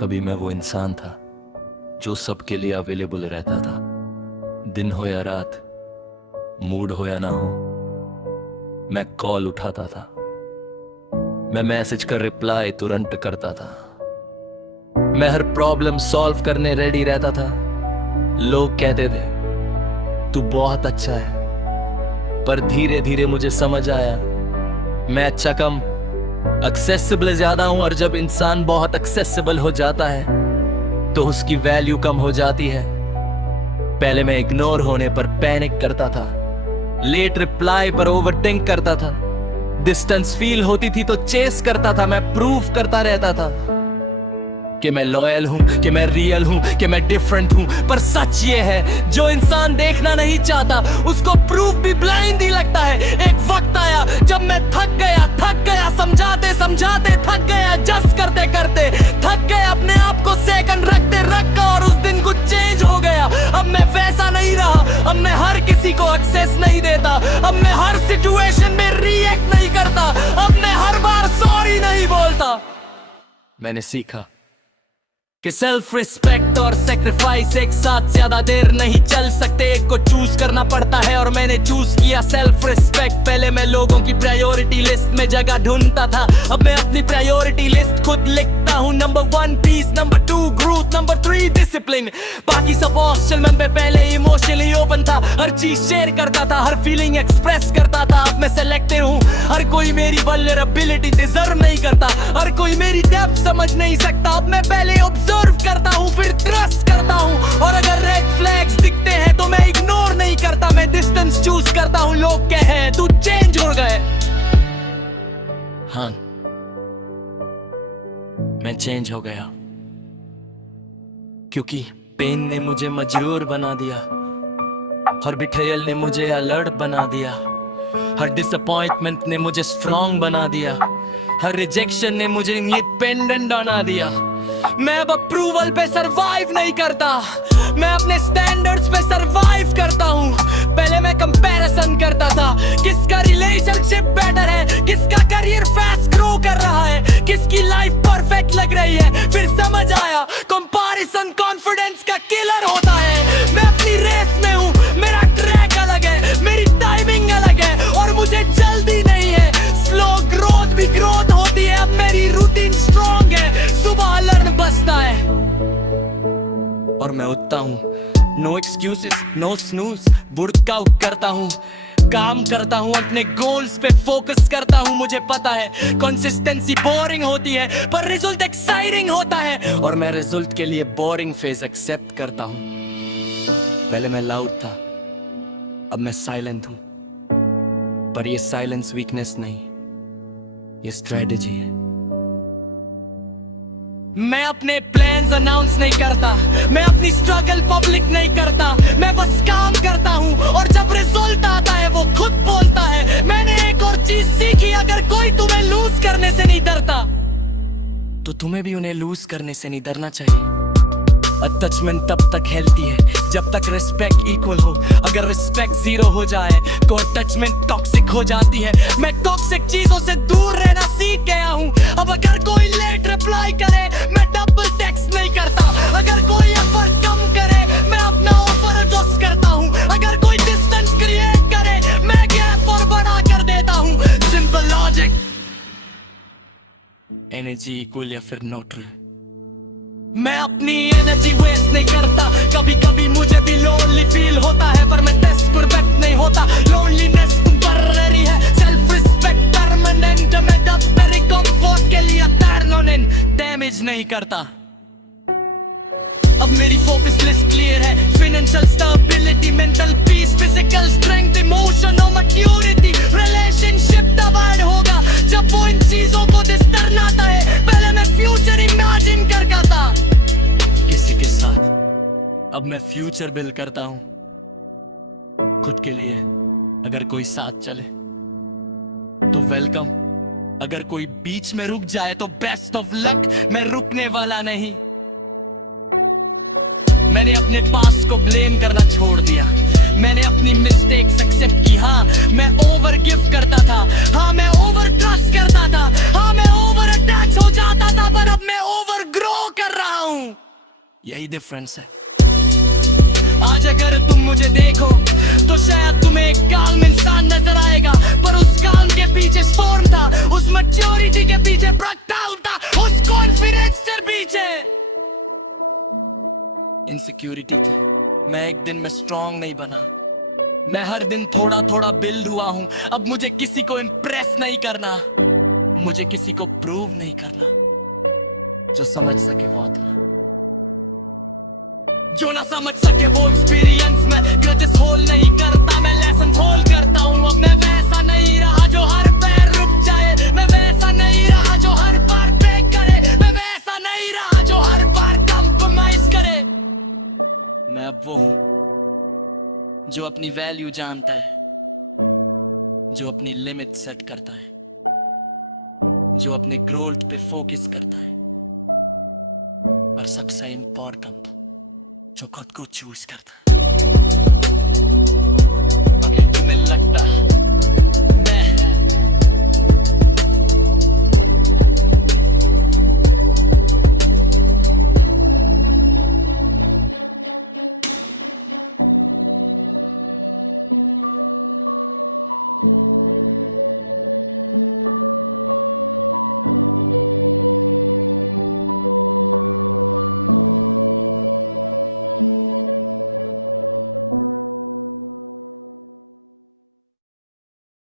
कभी मैं वो इंसान था जो सबके लिए अवेलेबल रहता था। दिन हो या रात, मूड हो या ना हो, मैं कॉल उठाता था। मैं मैसेज का रिप्लाई तुरंत करता था। मैं हर प्रॉब्लम सॉल्व करने रेडी रहता था। लोग कहते थे तू बहुत अच्छा है, पर धीरे धीरे मुझे समझ आया मैं अच्छा कम, एक्सेसिबल ज्यादा हूं। और जब इंसान बहुत एक्सेसिबल हो जाता है तो उसकी वैल्यू कम हो जाती है। पहले मैं इग्नोर होने पर पैनिक करता था, लेट रिप्लाई पर ओवरथिंक करता था, डिस्टेंस फील होती थी तो चेस करता था। मैं प्रूफ करता रहता था कि मैं लॉयल हूं, कि मैं रियल हूं, कि मैं डिफरेंट हूं। पर सच ये है, जो इंसान देखना नहीं चाहता उसको प्रूफ भी ब्लाइंड ही लगता है। एक वक्त आया जब मैं थक गया, समझाते समझाते थक गया, जज करते करते थक गया, अपने आप को सेकंड रखते रखा, और उस दिन कुछ चेंज हो गया। अब मैं वैसा नहीं रहा, अब मैं हर किसी को एक्सेस नहीं देता, अब मैं हर सिचुएशन में रिएक्ट नहीं करता, अब मैं हर बार सॉरी नहीं बोलता। मैंने सीखा कि सेल्फ रिस्पेक्ट और सेक्रीफाइस एक साथ ज्यादा देर नहीं चल सकते, एक को चूज करना पड़ता है, और मैंने चूज किया सेल्फ रिस्पेक्ट। पहले मैं लोगों की प्रायोरिटी लिस्ट में जगह ढूंढता था, अब मैं अपनी प्रायोरिटी लिस्ट खुद लिखता हूँ। Number 1 peace, number 2 growth, number 3 discipline. बाकी सब ऑप्शन में पहले इमोशनली ओपन था, हर चीज शेयर करता था, हर फीलिंग एक्सप्रेस करता था। अब मैं सेलेक्टिव हूँ, हर कोई मेरी वल्नरेबिलिटी डिजर्व नहीं करता, हर कोई मेरी डेप्थ समझ नहीं सकता। अब मैं पहले ऑब्जर्व करता हूँ, फिर ट्रस्ट करता हूँ, और अगर रेड फ्लैग्स दिखते हैं तो मैं इग्नोर नहीं करता, मैं डिस्टेंस चूज करता हूँ। लोग कहे तू चेंज हो गए, हाँ मैं चेंज हो गया, क्योंकि पेन ने मुझे मजबूर बना दिया, हर बिट्रेयल ने मुझे अलर्ट बना दिया, हर डिसअपॉइंटमेंट ने मुझे स्ट्रॉन्ग बना दिया, हर रिजेक्शन ने मुझे इंडिपेंडेंट बना दिया। मैं अब अप्रूवल पे सरवाइव नहीं करता, मैं अपने स्टैंडर्ड्स पे सरवाइव करता हूँ। पहले मैं कंपैरिजन करता था, किसका रिलेशनशिप बेटर है, किसका करियर फास्ट ग्रो कर रहा है, किसकी लाइफ परफेक्ट लग रही है। फिर समझ आया कंपैरिजन कॉन्फिडेंस का किलर होता है। मैं अपनी रेस में हूँ, मेरा ट्रैक अलग है, मेरी टाइमिंग अलग है, और मुझे जल्दी नहीं है। स्लो ग्रोथ भी ग्रोथ होती है, अब मेरी रूटीन स्ट्रॉन्ग है, सुबह अलार्म बजता है और मैं उठता हूँ। No excuses, no snooze, workout करता हूँ, काम करता हूँ, अपने गोल्स पे फोकस करता हूँ। मुझे पता है कंसिस्टेंसी बोरिंग होती है, पर रिजल्ट एक्साइटिंग होता है, और मैं रिजल्ट के लिए बोरिंग फेज एक्सेप्ट करता हूँ। पहले मैं लाउड था, अब मैं साइलेंट हूँ, पर ये साइलेंस वीकनेस नहीं, ये स्ट्रेटजी है। मैं अपने प्लान्स अनाउंस नहीं करता, मैं अपनी स्ट्रगल पब्लिक नहीं करता, मैं बस काम करता हूँ, और जब रिजल्ट आता है वो खुद बोलता है। मैंने एक और चीज सीखी, अगर कोई तुम्हें लूज करने से नहीं डरता तो तुम्हें भी उन्हें लूज करने से नहीं डरना चाहिए। अटैचमेंट तब तक हेल्थी है जब तक रिस्पेक्ट इक्वल हो, अगर रिस्पेक्ट जीरो हो जाए तो अटैचमेंट टॉक्सिक हो जाती है। मैं टॉक्सिक चीजों से दूर रहना सीख गया हूँ। अब अगर कोई लेट रिप्लाई करे मैं डबल टेक्स्ट नहीं करता, अगर कोई एफर्ट कम करे मैं अपना ऑफर एडजस्ट करता हूँ, अगर कोई डिस्टेंस क्रिएट करे मैं गैप और बड़ा कर देता हूँ। सिंपल लॉजिक, एनर्जी इक्वल या फिर न्यूट्रल। मैं अपनी एनर्जी वेस्ट नहीं करता, कभी कभी मुझे भी लोनली फील होता है, पर मैं डेस्परेट नहीं होता। लोनलीनेस टेम्पररी है, सेल्फ रिस्पेक्ट परमानेंट। मैं टेम्पररी कंफर्ट के लिए डैमेज नहीं करता। अब मेरी फोकस लिस्ट क्लियर है, financial stability, mental peace, physical strength, emotional maturity. Relationship divide होगा जब वो इन चीजों को डिस्टर्न आता है। पहले मैं फ्यूचर इमेजिन करता था किसी के साथ, अब मैं फ्यूचर बिल्ड करता हूँ खुद के लिए। अगर कोई साथ चले तो वेलकम, अगर कोई बीच में रुक जाए तो बेस्ट ऑफ लक, मैं रुकने वाला नहीं। मैंने अपने पास्ट को ब्लेम करना छोड़ दिया, मैंने अपनी मिस्टेक्स एक्सेप्ट की। हाँ मैं ओवर गिव करता था, हाँ मैं ओवर ट्रस्ट करता था, हाँ मैं ओवर अटैच हो जाता था, पर अब मैं ओवर ग्रो कर रहा यही डिफरेंस है। आज अगर तुम मुझे देखो तो शायद तुम्हें एक काल्म इंसान नजर आएगा, पर उस काल्म के पीछे स्टॉर्म था, उस मैच्योरिटी के पीछे ब्रेकडाउन था, उस कॉन्फिडेंस के पीछे इनसिक्योरिटी थी। मैं एक दिन में स्ट्रांग नहीं बना, मैं हर दिन थोड़ा थोड़ा बिल्ड हुआ हूं। अब मुझे किसी को इम्प्रेस नहीं करना, मुझे किसी को प्रूव नहीं करना। जो समझ सके वो अगला, जो ना समझ सके वो एक्सपीरियंस में ग्रजेस होल नहीं करता, मैं लेसन होल करता हूँ। अब मैं वैसा नहीं रहा जो हर पैर रुक जाए, मैं वैसा नहीं रहा जो हर बार ब्रेक करे, मैं वैसा नहीं रहा जो हर बार कंप्रोमाइज करे। मैं अब वो हूँ जो अपनी वैल्यू जानता है, जो अपनी लिमिट सेट करता है, जो अपने ग्रोथ पे फोकस करता है, और सबसे इम्पोर्टेंट जो खुद को चूज करता है।